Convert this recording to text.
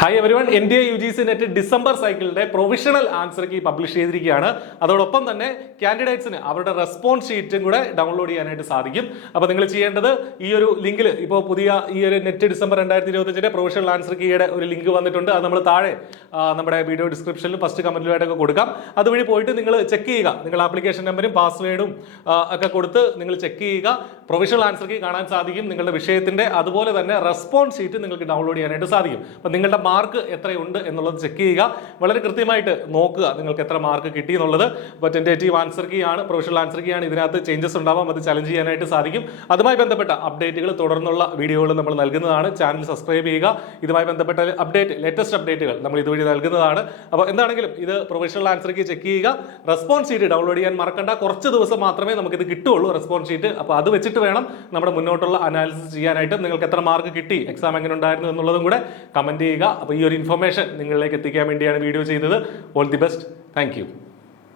Hi everyone, NDA UGC net December സൈക്കിളിന്റെ provisional answer key publish ചെയ്തിരിക്കുകയാണ്. അതോടൊപ്പം തന്നെ കാൻഡിഡേറ്റ്സിന് അവരുടെ റെസ്പോൺസ് ഷീറ്റും കൂടെ ഡൗൺലോഡ് ചെയ്യാനായിട്ട് സാധിക്കും. അപ്പോൾ നിങ്ങൾ ചെയ്യേണ്ടത് ഈ ഒരു ലിങ്കിൽ ഇപ്പോൾ പുതിയ ഈ ഒരു നെറ്റ് ഡിസംബർ 2025 പ്രൊവിഷണൽ ആൻസർ കീയുടെ ഒരു ലിങ്ക് വന്നിട്ടുണ്ട്. അത് നമ്മൾ താഴെ നമ്മുടെ വീഡിയോ ഡിസ്ക്രിപ്ഷനിൽ ഫസ്റ്റ് കമന്റിലുമായിട്ടൊക്കെ കൊടുക്കാം. അതുവഴി പോയിട്ട് നിങ്ങൾ ചെക്ക് ചെയ്യുക. നിങ്ങൾ ആപ്ലിക്കേഷൻ നമ്പറും പാസ്വേഡും ഒക്കെ കൊടുത്ത് നിങ്ങൾ ചെക്ക് ചെയ്യുക. പ്രൊവിഷണൽ ആൻസർ കീ കാണാൻ സാധിക്കും. നിങ്ങളുടെ വിഷയത്തിന്റെ അതുപോലെ തന്നെ റെസ്പോൺസ് ഷീറ്റ് നിങ്ങൾക്ക് ഡൗൺലോഡ് ചെയ്യാനായിട്ട് സാധിക്കും. അപ്പോൾ നിങ്ങളുടെ മാർക്ക് എത്രയുണ്ട് എന്നുള്ളത് ചെക്ക് ചെയ്യുക. വളരെ കൃത്യമായിട്ട് നോക്കുക നിങ്ങൾക്ക് എത്ര മാർക്ക് കിട്ടി എന്നുള്ളത്. അപ്പോൾ ടെന്റേറ്റീവ് ആൻസർ കീ ആണ്, പ്രൊവിഷണൽ ആൻസർ കീ ആണ്. ഇതിനകത്ത് ചേഞ്ചസ് ഉണ്ടാവാം, അത് ചലഞ്ച് ചെയ്യാനായിട്ട് സാധിക്കും. അതുമായി ബന്ധപ്പെട്ട അപ്ഡേറ്റുകൾ തുടർന്നുള്ള വീഡിയോകൾ നമ്മൾ നൽകുന്നതാണ്. ചാനൽ സബ്സ്ക്രൈബ് ചെയ്യുക. ഇതുമായി ബന്ധപ്പെട്ട ലേറ്റസ്റ്റ് അപ്ഡേറ്റുകൾ നമ്മൾ ഇതുവഴി നൽകുന്നതാണ്. അപ്പോൾ എന്താണെങ്കിലും ഇത് പ്രൊവിഷണൽ ആൻസർ കീ ചെക്ക് ചെയ്യുക. റെസ്പോൺസ് ഷീറ്റ് ഡൗൺലോഡ് ചെയ്യാൻ മറക്കണ്ട. കുറച്ച് ദിവസം മാത്രമേ നമുക്ക് ഇത് കിട്ടുള്ളൂ റെസ്പോൺസ് ഷീറ്റ്. അപ്പോൾ അത് വെച്ചിട്ട് വേണം നമ്മുടെ മുന്നോട്ടുള്ള അനാലിസിസ് ചെയ്യാനായിട്ട്. നിങ്ങൾക്ക് എത്ര മാർക്ക് കിട്ടി, എക്സാം എങ്ങനെ ഉണ്ടായിരുന്നു എന്നുള്ളതും കൂടെ കമന്റ് ചെയ്യുക. അപ്പോൾ ഈ ഒരു ഇൻഫർമേഷൻ നിങ്ങളിലേക്ക് എത്തിക്കാൻ വേണ്ടിയാണ് വീഡിയോ ചെയ്തത്. All the best. Thank you.